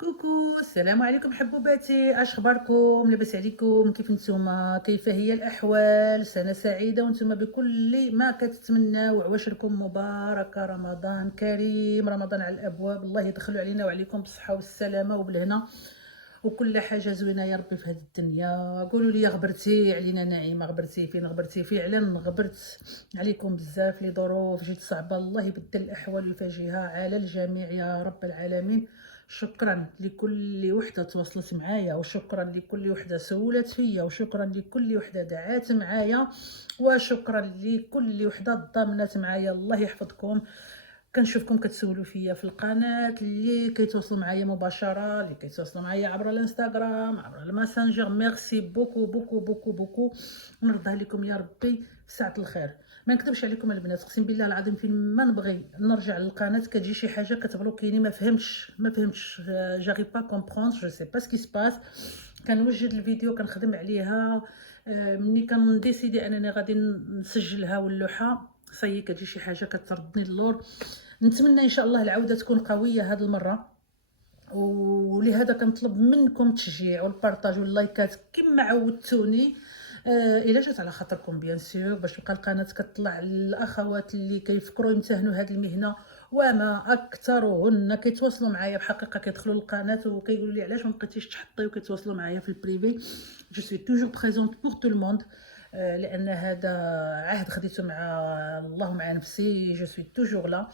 كوكو، السلام عليكم حبوباتي، اش اخباركم؟ لاباس عليكم؟ كيف نتوما؟ كيف هي الاحوال؟ سنه سعيده وانتم بكل ما كتتمناو. عواشركم مباركه، رمضان كريم، رمضان على الابواب، الله يدخلوا علينا وعليكم بالصحه والسلامه وبالهنا وكل حاجه زوينه يا ربي في هذه الدنيا. قولوا لي غبرتي علينا نعيمه، غبرتي فين؟ غبرتي فعلا غبرت عليكم بزاف لي ظروف جد صعبه، الله يبدل الاحوال ويفاجئها على الجميع يا رب العالمين. شكرا لكل وحده تواصلت معايا، وشكرا لكل وحده سولت فيا، وشكرا لكل وحده دعات معايا، وشكرا لكل وحده ضامنت معايا. الله يحفظكم. كنشوفكم كتسولوا فيا في القناه، اللي كيتواصلوا معايا مباشره، اللي كيتواصلوا معايا عبر الانستغرام، عبر الماسنجر. ميرسي بوكو بوكو بوكو بوكو. نرضى عليكم يا ربي في ساعه الخير. ما نكذبش عليكم البنات، اقسم بالله العظيم فين ما نبغي نرجع للقناه كتجي شي حاجه كتبلوكيني. ما فهمتش جاري با كومبروندر، جو سي با سكي سباس. كنوجد الفيديو كنخدم عليها، ملي كنديسيدي انني غادي نسجلها واللوحه صاي كتجي شي حاجه كتردني اللور. نتمنى ان شاء الله العوده تكون قويه هذه المره، ولهذا كنطلب منكم التشجيع والبارطاج واللايكات كما عودتوني. الا جات على خاطركم بيان سور، باش تبقى القناه كتطلع للاخوات اللي كيفكروا يمتهنوا هذه المهنه، وما اكثرهن كيتواصلوا معايا بحقيقه، كيدخلوا للقناه وكيقولوا لي علاش ما بقيتيش تحطي، وكيتواصلوا معايا في البريفي. جو سوي توجور بريزونت بور تو الموند، لان هذا عهد خديته مع الله مع نفسي. جو سوي توجور لا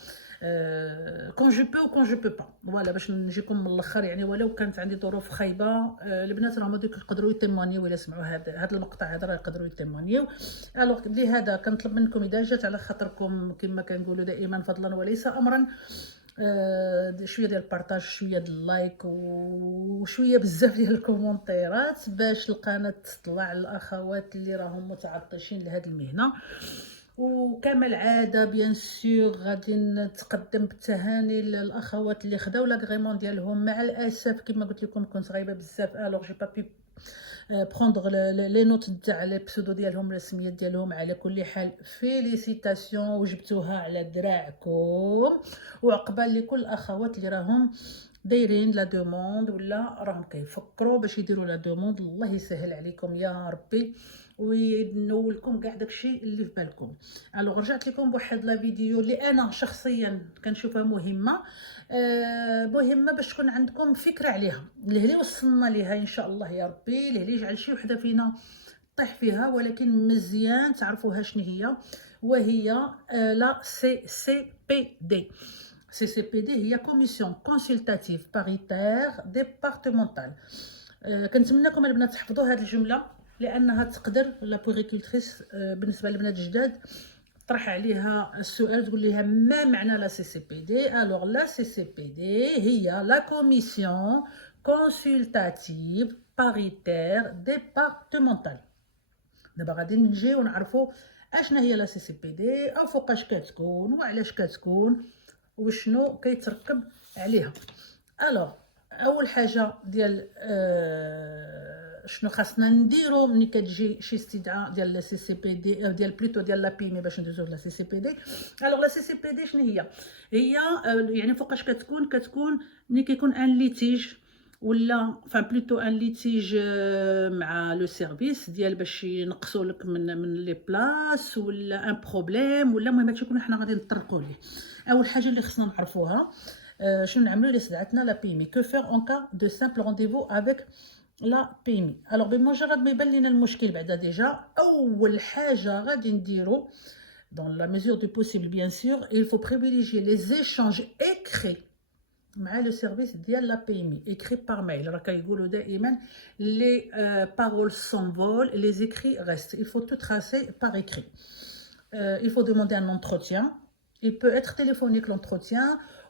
كون جو بو وكون جو بو با، فوالا باش نجيكم من الاخر يعني. ولو كانت عندي ظروف خايبه، البنات راهم هذوك يقدروا يتيمونيو، الا سمعوا هذا المقطع هذا راه يقدروا يتيمونيو. الوغ لهذا كنطلب منكم اذا جات على خاطركم كما كنقولوا دائما فضلا وليس امرا، شويه ديال البارطاج، شويه ديال اللايك، وشويه بزاف ديال الكومونتيرات باش القناه تطلع للاخوات اللي راهم متعطشين لهذه المهنه. وكما العاده بيان سور غادي نتقدم بالتهاني للاخوات اللي خداو لاغريمون ديالهم. مع الاسف كما قلت لكم كنت غايبه بزاف، الوغ جي با بي بروندغ لي نوت تاع لي بسودو ديالهم، الرسميات ديالهم. على كل حال فيليسيتاسيون، وجبتوها على دراعكم، وعقبال لكل الاخوات اللي راهم دايرين لا دوموند ولا راهم كيفكروا باش يديروا لا دوموند. الله يسهل عليكم يا ربي وينولكم كاع داكشي اللي في بالكم. الوغ رجعت لكم بواحد لا فيديو اللي انا شخصيا كنشوفها مهمه، مهمه باش تكون عندكم فكره عليها، اللي وصلنا ليها ان شاء الله يا ربي، اللي يجعل شي وحده فينا طيح فيها، ولكن مزيان تعرفوها شنو هي. وهي لا CCPD. CCPD هي كوميسيون كونسلتاتيف باريتير ديبارتمونتال. كنتمنىكم البنات تحفظوا هذه الجمله، لانها تقدر لا بوريكولتريس بالنسبه للبنات الجداد طرح عليها السؤال، تقول لها ما معنى لا سي سي بي دي. الوغ لا سي سي بي دي هي لا كوميسيون كونسلتاتيف باريتير ديبارتمونتال. دابا غادي نجيو نعرفوا اشنا هي لا سي سي بي دي، او فوقاش كتكون، وعلاش كتكون، وشنو كيتركب عليها. الوغ اول حاجه ديال شنو خاصنا نديرو ملي كتجي شي استدعاء ديال لا سي سي بي دي، ديال بليتو ديال لا بي مي باش ندوزو لا سي سي بي دي. الوغ لا سي سي بي دي شنو هي؟ هي يعني فوقاش كتكون ملي كيكون ان ليتيج، ولا فان بلوتو ان ليتيج مع لو سيرفيس ديال باش ينقصوا لك من لي بلاص، ولا ان بروبليم، ولا المهم هادشي كله حنا غادي نطرقوا ليه. اول حاجه اللي خصنا نعرفوها شنو نعملوا اللي استدعتنا لا بي que faire en cas de simple rendez-vous avec la PMI. alors بمجرد ما يبان لنا المشكل بعدا ديجا اول حاجه غادي نديرو dans la mesure du possible bien sûr, il faut privilégier les échanges écrits مع لو سيرفيس ديال لا PMI écrit par mail. راه كيقولوا دائما les paroles s'envolent, les écrits restent. il faut tout tracer par écrit. Il faut demander un entretien. Il peut être téléphonique l'entretien,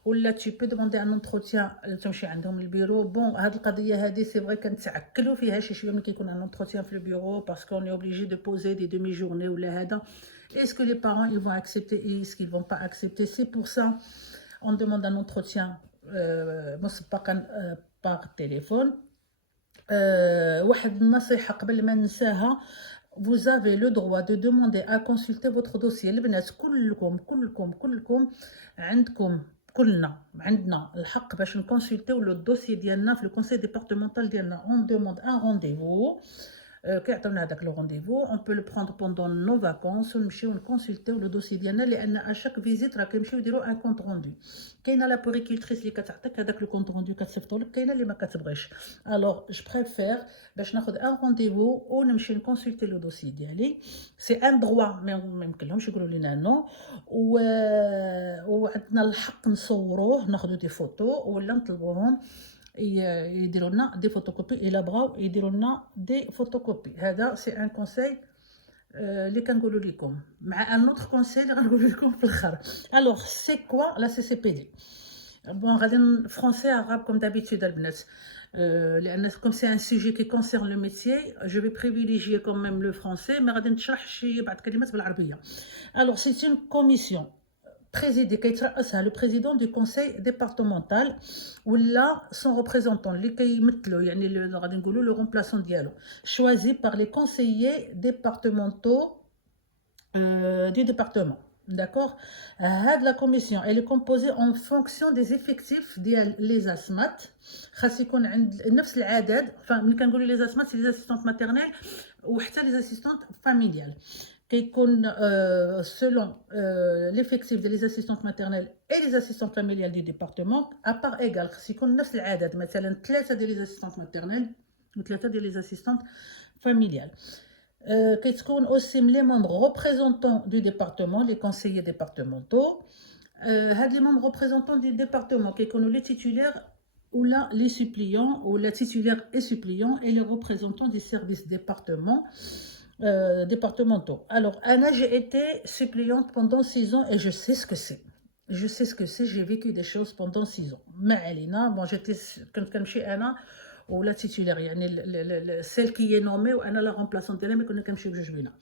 ou là tu peux demander un entretien تمشي عندهم البيرو. بون هاد القضيه هادي سي فري كنتعكلوا فيها شي شويه ملي كيكون ان entretien في البيرو، باسكو on est obligé de poser des demi journées ولا هذا. est-ce que les parents ils vont accepter et est-ce qu'ils vont pas accepter. c'est pour ça on demande un entretien مسبقا par téléphone. واحد النصيحه قبل ما ننساها، vous avez le droit de demander à consulter votre dossier. البنات كلكم عندكم كلنا عندنا الحق باش نكونسلتيو لو الدوسي ديالنا في لو كونساي ديبارتمونتال ديالنا. اون دوموند ان رونديفو، كيعطيونا هذاك لو رونديفو اون بو لو بروندر بوندون نو فاكونس ونمشيو نكونسلتيو لو دوسي ديالنا، لان اشاك فيزيت راه كيمشيو يديروا ان كونت روندو. كاينه لا بوريكولتريس اللي كتعطيك هذاك لو كونت روندو كتصيفطو لك، كاينه اللي ما كتبغيش. الوغ جو بريفير باش ناخذ ان رونديفو ونمشي نكونسلتي لو دوسي ديالي. سي ان دروا ما يمكنلهمش يقولوا لنا نو. وعندنا الحق نصوروه، ناخذوا دي فوتو ولا نطلبوهم يديروا لنا دي فوتوكوبي الا بغاو يديروا لنا دي فوتوكوبي. هذا سي ان كونساي اللي كنقولوا لكم، مع ان اوتر كونساي اللي غنقول لكم في الاخر. الوغ سي كوا لا سي سي بي دي؟ بون غادي فرونسي عرب كوم دابيتود البنات، لان كوم سي ان سوجي كي كونسيرن لو ميتيي جو في بريفيليجيي كوم ميم لو فرونسي، مي غادي نشرح شي بعض الكلمات بالعربيه. الوغ سي اون كوميسيون présidé كيترأسها لو بريزيدون دو كونساي ديبارتمونتال ولا سون ريبريزونطون اللي كيمثلو، يعني غادي نقولوا لو رومبلاسون ديالو، choisi par les conseillers départementaux du département. D'accord. هاد لا كوميسيون elle est composée en fonction des effectifs ديال لي زاسمات. خاص يكون عند نفس العدد، فملي كنقولوا لي زاسمات سي لي اسيستونط ماتيرنيل وحتى لي اسيستونط فاميليال. كيكون selon l'effectif de les assistantes maternelles et les assistantes familiales du département à part égale. خاص يكون نفس العدد، مثلا 3 ديال لي assistantes maternelles و3 ديال لي assistantes familiales. كتكون aussi les membres représentants du département, les conseillers départementaux. هاد les membres représentants du département كيكونوا les titulaires ou là les suppliants ou la titulaire et suppléant et les représentants des services départementaux. Alors, Anna, j'ai été suppléante pendant 6 ans et je sais ce que c'est. Je sais ce que c'est, j'ai vécu des choses pendant 6 ans. Mais Alina, bon, j'étais comme chez Anna, ou la titulaire, celle qui est nommée, ou Anna la remplaçante, mais qu'on est comme chez Bujbina.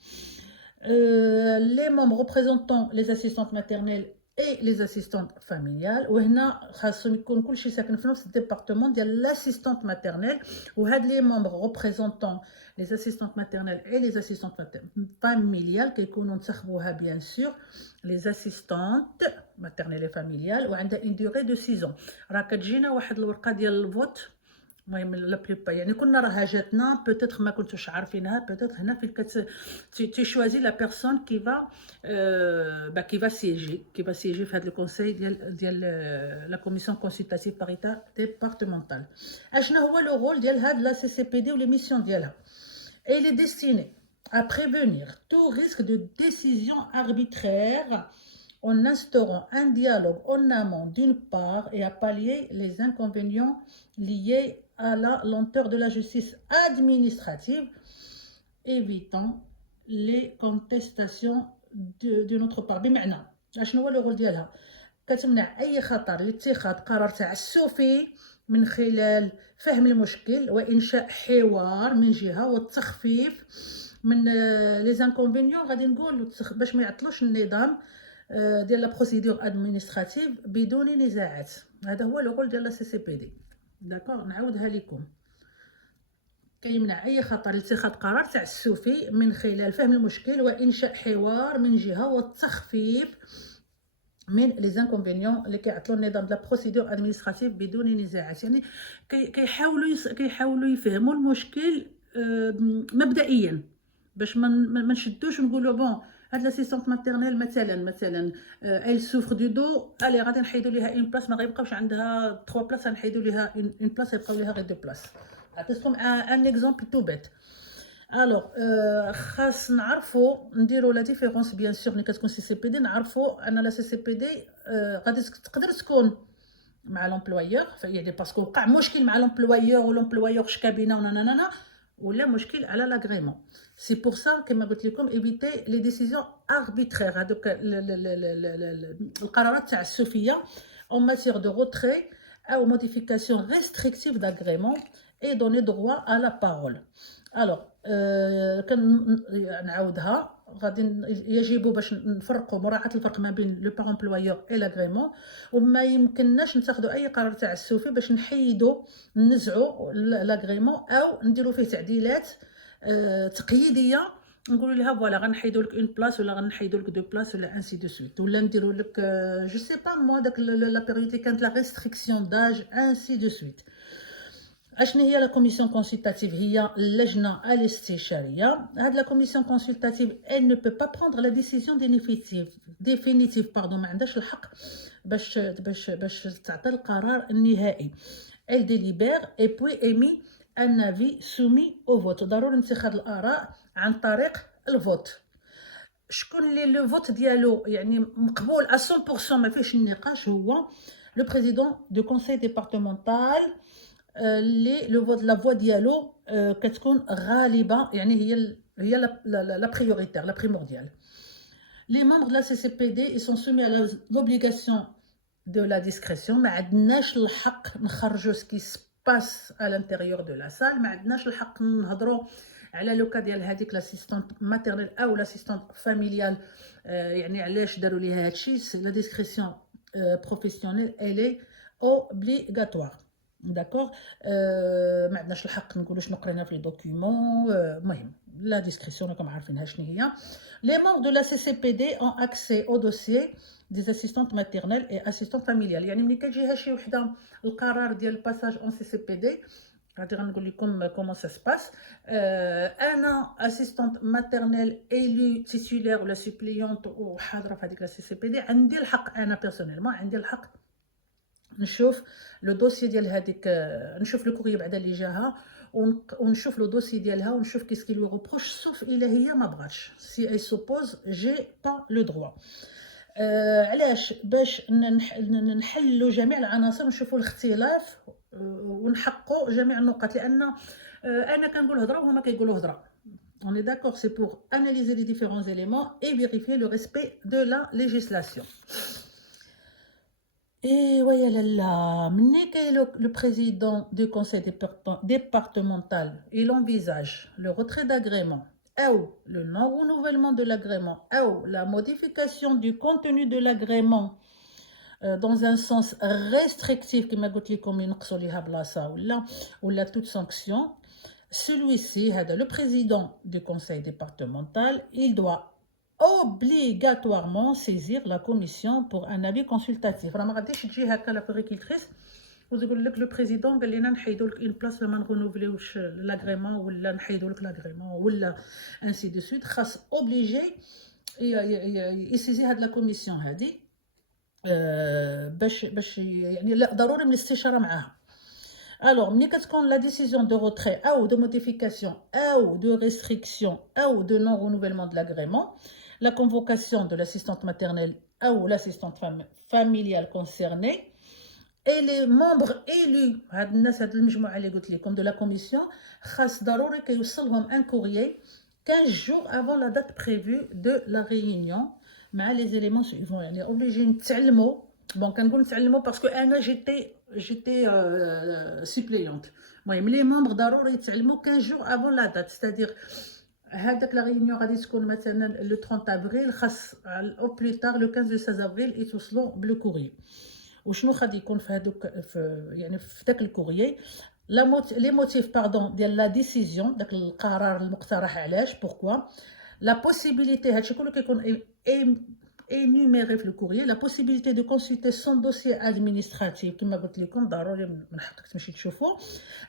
Les membres représentant les assistantes maternelles et les assistantes familiales. وهنا خاصهم يكون كلشي ساكن في نفس الديبارتمون ديال l'assistante maternelle. وهاد les membres représentant les assistantes maternelles et les assistantes familiales كيكونوا نتخبوها bien sûr les assistantes maternelles et familiales وعندها une durée de 6 ans. راه كتجينا واحد الورقه ديال الفوت، المهم لا بليبا يعني كنا راها جاتنا بوتيتر ما كنتوش عارفينها بوتيتر. هنا فين tu choisis la personne qui va siéger في هذا الكونساي ديال لا كوميسيون كونسلتاتيف باريتار ديبارتمونتال. اشنا هو لو رول ديال هاد لا سي سي بي دي ولي ميسيون ديالها؟ elle est destinée à prévenir tout risque de décision arbitraire en instaurant un dialogue en amont d'une part et à pallier les inconvénients liés à la lenteur de la justice administrative, évitant les contestations de notre part. بمعنى شنو هو الرول ديالها؟ كتمنع اي خطر لاتخاذ قرار تعسفي من خلال فهم المشكل وانشاء حوار من جهه والتخفيف من لي زانكونفينيون غادي نقول باش ما يعطلوش النظام ديال لا بروسيدور ادمينستراتيف بدون نزاعات. هذا هو الرول ديال لا سي سي بي دي. داكوغ، نعاودها لكم. كيمنع اي خطر لاتخاذ قرار تعسفي من خلال فهم المشكل وانشاء حوار من جهه والتخفيف من لي زانكونفينيون اللي كيعطلوا النظام ديال بروسيدور ادمينستراتيف بدون نزاعات. يعني كيحاولوا يفهموا المشكل مبدئيا باش ما نشدوش ونقولوا بون هاد لاسيستونط ماتيرنيل مثلا elle souffre du dos، الي غادي نحيدوا ليها اون بلاص، ما غيبقاوش عندها 3 بلاص، غنحيدوا ليها اون بلاص، يبقاو ليها غير 2 بلاص. عطيتكم ان اكزامبل تو بيت. الوغ خاص نعرفوا نديروا لا ديفيرونس بيان سور ملي كتكون سي سي بي دي. نعرفوا ان لا سي سي بي دي غادي تقدر تكون مع لومبلويور، يعني باسكو وقع مشكل مع لومبلويور ولومبلويور شكابينا ونانانا، ولا مشكل على لاغريمون. سي بور سا كما قلت لكم ايفيتي لي ديسيزيون اربيترير، هذوك القرارات التعسفيه en matière de retrait ou modification restrictive d'agrément et donner droit à la parole. Alors كنعاودها، غادي يجب باش نفرقوا مراعاه الفرق ما بين لو بار امبلويور اي لاغريمون، وما يمكنناش نتاخذوا اي قرار تعسفي باش نحيدوا نزعوا لاغريمون او نديروا فيه تعديلات تقييديه نقولوا لها فوالا غنحيدوا لك اون بلاص ولا غنحيدوا لك دو بلاص ولا انسي دو سويت، ولا نديروا لك جو سي با موا داك لا بيريود اللي كانت لا ريستريكسيون داج انسي دو سويت. اشنو هي لا كوميسيون كونسلتاتيف؟ هي اللجنه الاستشاريه. هاد لا كوميسيون كونسلتاتيف elle ne peut pas prendre la décision définitive باردون، ما عندهاش الحق باش تعطي القرار النهائي. elle délibère et puis émet un avis soumis au vote. ضروري اتخاذ الاراء عن طريق الفوت. شكون اللي لو فوت ديالو يعني مقبول 100% ما فيهش النقاش؟ هو لو بريزيدون دو كونساي ديبارتمونتال اللي لو فوت لا فوا ديالو كتكون غالبه، يعني هي لا بريوريتير لا بريمورديال. Les membres de la CCPD ils sont soumis à l'obligation de la discrétion. ما عندناش الحق نخرجوا سكي سباس à l'intérieur de la salle، ما عندناش الحق نهضروا على لوكا ديال هذيك لاسيستونت ماتيرنيل او لاسيستونت فاميليال، يعني علاش داروا ليها هادشي. لا ديسكريسيون بروفيسيونيل الي اوبليغاتوار، داكوغ. ما عندناش الحق نقولوا شنو قرينا في لي دوكيومون. المهم لا ديسكريسيون راكم عارفينها شنو هي. Les membres de la CCPD ont accès au dossier des assistantes maternelles et assistantes familiales. يعني ملي كتجيها شي وحده القرار ديال الباساج اون سي سي بي دي، غادي غنقول لكم كومون سا سباس. انا اسيستونت ماتيرنيل ايلو تيتولير ولا سوبليونت وحاضره في هذيك لا سي سي بي دي، عندي الحق انا بيرسونيلمون عندي الحق نشوف لو دوسي ديال هذيك، نشوف لو كوري بعدا اللي جاها ونشوف لو دوسي ديالها ونشوف كيسكي لو روبروش، سوف الا هي ما بغاتش. سي اي سوبوز جي با لو دروا. علاش؟ باش نحلوا جميع العناصر ونشوفوا الاختلاف ونحققوا جميع النقط، لان انا كنقول هضره وهما كيقولوا هضره. On est d'accord, c'est pour analyser les différents éléments et vérifier le respect de la législation. Et ouais, là, le président du conseil départemental, il envisage le retrait d'agrément ou le non-renouvellement de l'agrément ou la modification du contenu de l'agrément dans un sens restrictif, qui m'a dit comme une ou la toute sanction. Celui-ci, le président du conseil départemental, il doit obligatoirement saisir la commission pour un avis consultatif. راه ما غاديش تجي هكا لا بريكيلتريس وتقول لك لو بريزيدون قال لنا نحيدوا لك اون بلاص ولا ما نغونوفليوش لاغريمون ولا نحيدوا لك لاغريمون ولا انسي دو سويت. خاص اوبليجي يسيزي هاد لا كوميسيون هادي باش يعني لا ضروري من الاستشاره معاها. Alors, ملي كتكون la décision de retrait ou de modification ou de restriction ou de non-renouvellement de l'agrément, la convocation de l'assistante maternelle ou l'assistante familiale concernée et les membres élus هاد الناس هاد المجموعه اللي قلت لكم de la commission خاص ضروري كيوصلهم un courrier 15 jours avant la date prévue de la réunion مع les éléments suivants. يعني obligé نتعلموا. بون كنقول نتعلموا باسكو انا جيتي suppléante. المهم لي ممبر ضروري يتعلموا 15 jours avant la date، c'est-à-dire هذاك لا ريونيون غادي تكون مثلا لو 30 ابريل، خاص او بلو تار لو 15 سيز ابريل يتوصلوا بلو كوري. وشنو غادي يكون في هذوك يعني في داك الكوريي لي موتيف باردون ديال لا ديسيزيون، داك القرار المقترح. علاش؟ بوركوا لا بوسيبيليتي هادشي كله كيكون énuméré في الكوريي لا بوسيبيليتي دو كونسلتي سون دوسيي ادمينستراتيف كما قلت لكم ضروري من حقك تمشي تشوفوا.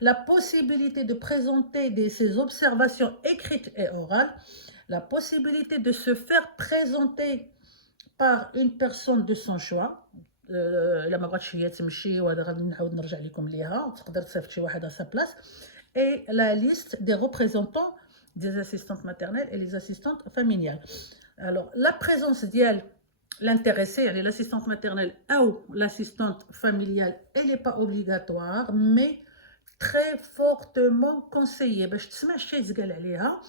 لا بوسيبيليتي دو بريزونتي دي سي اوبسيرفاسيون écrites et orales. La possibilité de se faire présenter par une personne de son choix. الا ما بغاتش هي تمشي وهذا غادي نعاود نرجع لكم ليها، تقدر تصيفط شي واحد على سا بلاص. et la liste des représentants des assistantes maternelles et les assistantes familiales. Alors la présence ديال l'intéressé, يعني l'assistante maternelle ou l'assistante familiale, elle n'est pas obligatoire mais très fortement conseillée باش تسمع شي يتقال عليها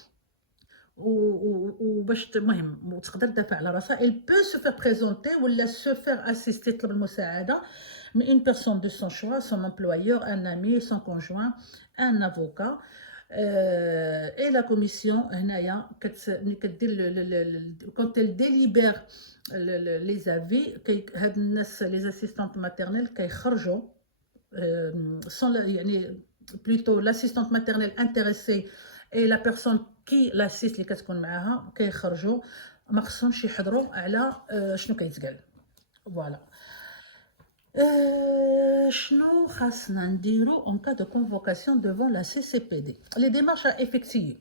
وباش المهم وتقدر تدافع على راسها. elle peut se faire présenter ولا se faire assister تطلب المساعده من une personne de son choix, son employeur, un ami, son conjoint, un avocat. Et la commission هنايا ملي كدير quand elle délibère les avis هاد الناس les assistantes maternelles كيخرجوا يعني plutôt l'assistante maternelle intéressée اي لا بيرسون كي لاسيست اللي كتكون معاها كيخرجوا ما خصهمش يحضروا على شنو كيتقال. فوالا. شنو خاصنا نديرو en cas de convocation devant la CCPD. les démarches à effectuer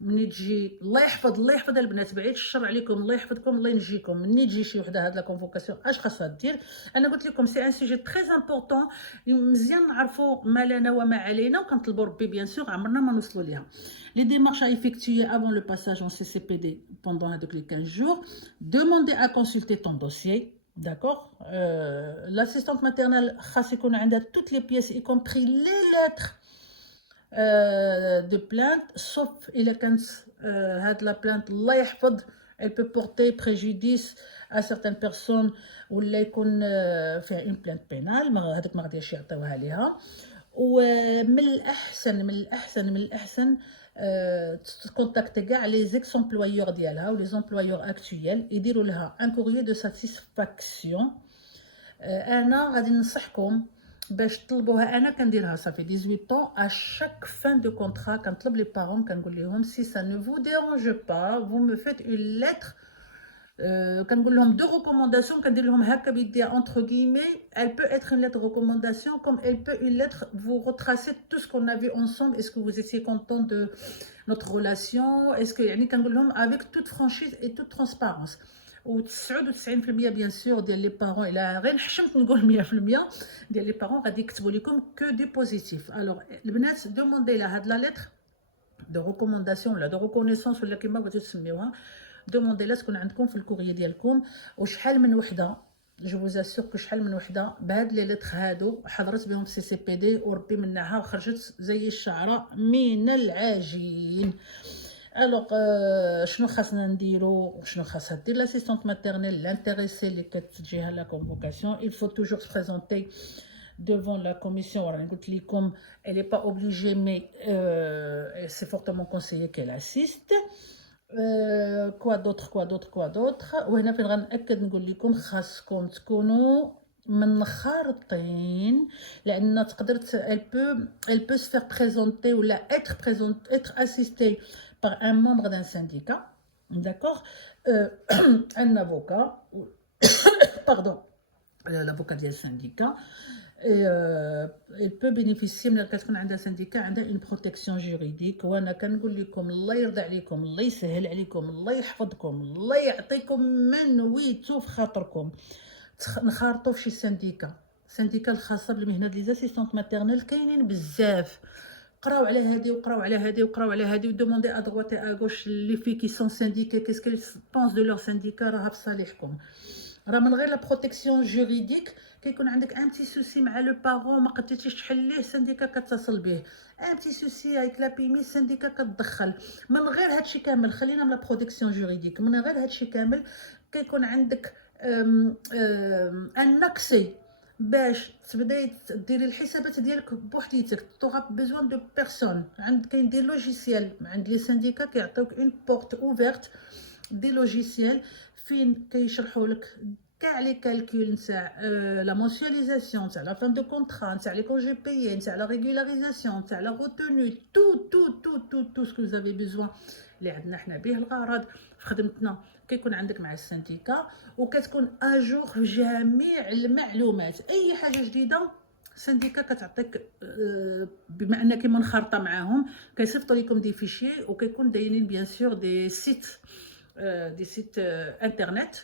ملي تجي، الله يحفظ الله يحفظ البنات، بعيد الشر عليكم، الله يحفظكم، الله ينجيكم. ملي تجي شي وحده هاد لا كونفوكاسيون اش خاصها دير؟ انا قلت لكم سي ان سوجي تري امبورطون، مزيان نعرفوا ما لنا وما علينا، وكنطلبوا ربي بيان سور عمرنا ما نوصلوا ليها. لي ديمارش ا effectuer avant le passage en CCPD pendant هذوك لي 15 jours. demander à consulter ton dossier. D'accord. L'assistante maternelle خاص يكون عندها toutes les pièces y compris les lettres de plainte, sauf إلا كانت هاد لا plainte الله يحفظ elle peut porter préjudice à certaines personnes ولا يكون فيها une plainte pénale، هذاك ما غاديش يعطيوها ليها. ومن الأحسن تكونتاكتي كاع لي زيكسومبلويور ديالها و لي زومبلويور اكطويال يديروا لها ان كوريي دو ساتيسفاكسيون. انا غادي ننصحكم باش تطلبوها، انا كنديرها صافي 18 طون اشاك فان دو كونطرا، كنطلب لي بارون كنقول لهم سي سا نو فو ديرونج با فو مو فيت اون ليتر، كنقول لهم دو ريكومونداسيون، كندير لهم هكا بيديا انتر غيمي. elle peut être une lettre de recommandation comme elle peut une lettre vous retracer tout ce qu'on a vu ensemble. est-ce que vous étiez content de notre relation؟ est-ce que يعني كنقول لهم avec toute franchise et toute transparence. و 99% بيان سور ديال لي بارون، الا غير حشمت نقول 100% ديال لي بارون غادي يكتبوا لكم كو دي بوزيتيف. الوغ البنات دوموندي لها هاد لا ليتر دو ريكومونداسيون ولا دو ريكونيسونس ولا كيما بغيتو تسميوها، دوموندي لا تكون عندكم في الكوريي ديالكم. وشحال من وحده جو فوز اسور كو شحال من وحده بهاد لي ليتر هادو حضرت بهم في سي سي بي دي وربي منها وخرجت زي الشعره من العجين. الوغ شنو خاصنا نديرو وشنو خاصها دير لاسيستونت ماتيرنيل لانتريسي اللي كتجيها لا كونفوكاسيون؟ il faut toujours se présenter devant la commission. راني قلت لكم elle est pas obligée mais c'est fortement conseillé qu'elle assiste. كوا دوطخ وهنا فين غنأكد نقول لكم خاصكم تكونوا منخرطين، لان تقدر elle peut se faire présenter ولا être assistée par un membre d'un syndicat. D'accord. Un avocat pardon l'avocat ديال syndicat. elle peut bénéficier من كتكون عندها سنديكا عندها une protection juridique. وانا كنقول لكم الله يرضى عليكم، الله يسهل عليكم، الله يحفظكم، الله يعطيكم من ويتو في خاطركم نخارطوا في شي سنديكا الخاصه بالمهنه ديال ليزاسيستونط ماتيرنيل. كاينين بزاف، قراو على هذه وقراو على هذه وقراو على هذه ودوموندي ا droite et à gauche لي في كي سون سينديكي كيس كيل بونس دو لور سنديكا، راها بصالحكم. راه من غير لا بروتيكسيون جوريديك كيكون عندك ان بتي سوسي مع لو بارون ما قدرتيش تحليه، سنديكا كتصل به. ان بتي سوسي avec la PMI سنديكا كتدخل. من غير هادشي كامل خلينا من لا بروتيكسيون جوريديك، من غير هادشي كامل كيكون عندك ان اكسي باش تبداي ديري الحسابات ديالك بوحديتك. طوغا بيزوان دو بيرسون. كاين دي لوجيسيال عند لي سنديكا كيعطيوك اون بورت اوفيرت، دي لوجيسيال فين كيشرحوا لك كاع لي كالكول نتاع لا مونسياليزاسيون، نتاع لا فان دو كونطرا، نتاع لي كونجي بايي، نتاع لا ريغولاريزاسيون، نتاع لا روتوني، تو سكو زافي بيزوان اللي عندنا حنا به الغرض في خدمتنا كيكون عندك مع السنديكا، وكتكون اجور في جميع المعلومات. اي حاجه جديده السنديكا كتعطيك، بما انك منخرطه معاهم كيصيفطوا لكم دي فيشي، وكيكون دايرين بيان سور دي سيت انترنت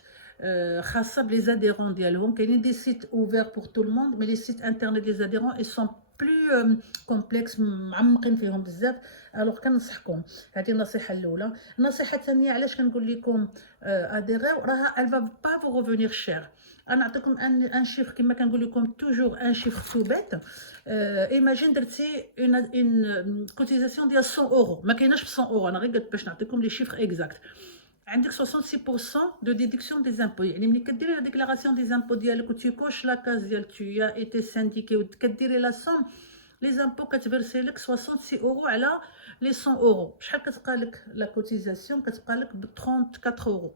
خاصه بلي زاديرون ديالهم. كاينين دي سيت اوفير بور تو الموند، مي لي سيت انترنت دي زاديرون اي سون بلو كومبلكس، معمقين فيهم بزاف. الوغ كنصحكم، هذه النصيحه الاولى. النصيحه الثانيه علاش كنقول لكم اديريو، راها elle va pas vous revenir cher. انا نعطيكم ان شيفر كما كنقول لكم توجور ان شيفر تو بيت. ايماجين درتي اون كوتيزاسيون ديال 100 اورو، ما كايناش ب 100 اورو، انا غير قلت باش نعطيكم لي شيفر اكزاكت. عندك 66% دو ديدكسيون دي زامبو، يعني ملي كديري لا ديكلاراسيون دي زامبو ديالك وتيكوش لا كاز ديال تويا ايتي سانديكي وكديري لا سوم، لي زامبو كتفيرسي لك 66 اورو على لي 100 اورو. شحال كتبقى لك لا كوتيزاسيون؟ كتبقى لك ب 34 اورو.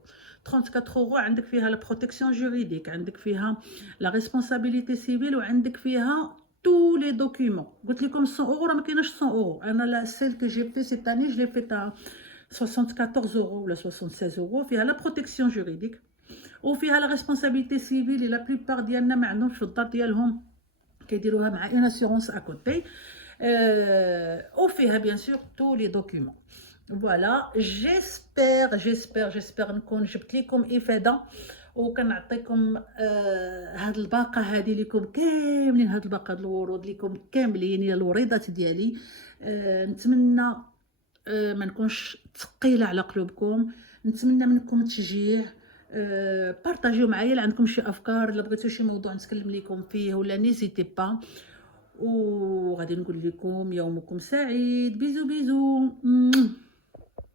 34 اورو عندك فيها لا بروتيكسيون جوريديك، عندك فيها لا ريسبونسابيلتي سيفيل، وعندك فيها tous les documents. قلت لكم 100 اورو، راه ما كايناش 100 اورو. انا لا سيل كو جي في سيت اني جو لي فيت 74 اورو ولا 76 اورو. فيها لا بروتيكسيون جوريديك وفيها لا ريسبونسابيلتي سيفيل، لا بليبار ديالنا ما عندهمش في الدار ديالهم، كيديروها مع اون اسيورونس اكوتي. وفيها بيان سور تو لي دوكيومون. فوالا جيسبر نكون جبت لكم افاده، وكنعطيكم هاد الباقه هادي ليكم كاملين، هاد الباقه د الورود ليكم كاملين هي الوريضات ديالي. نتمنى ما نكونش ثقيله على قلوبكم، نتمنى منكم تشجيع. بارطاجيو معايا اللي عندكم شي افكار، الا بغيتو شي موضوع نتكلم لكم فيه ولا نيزيتي با. وغادي نقول لكم يومكم سعيد. بيزو بيزو.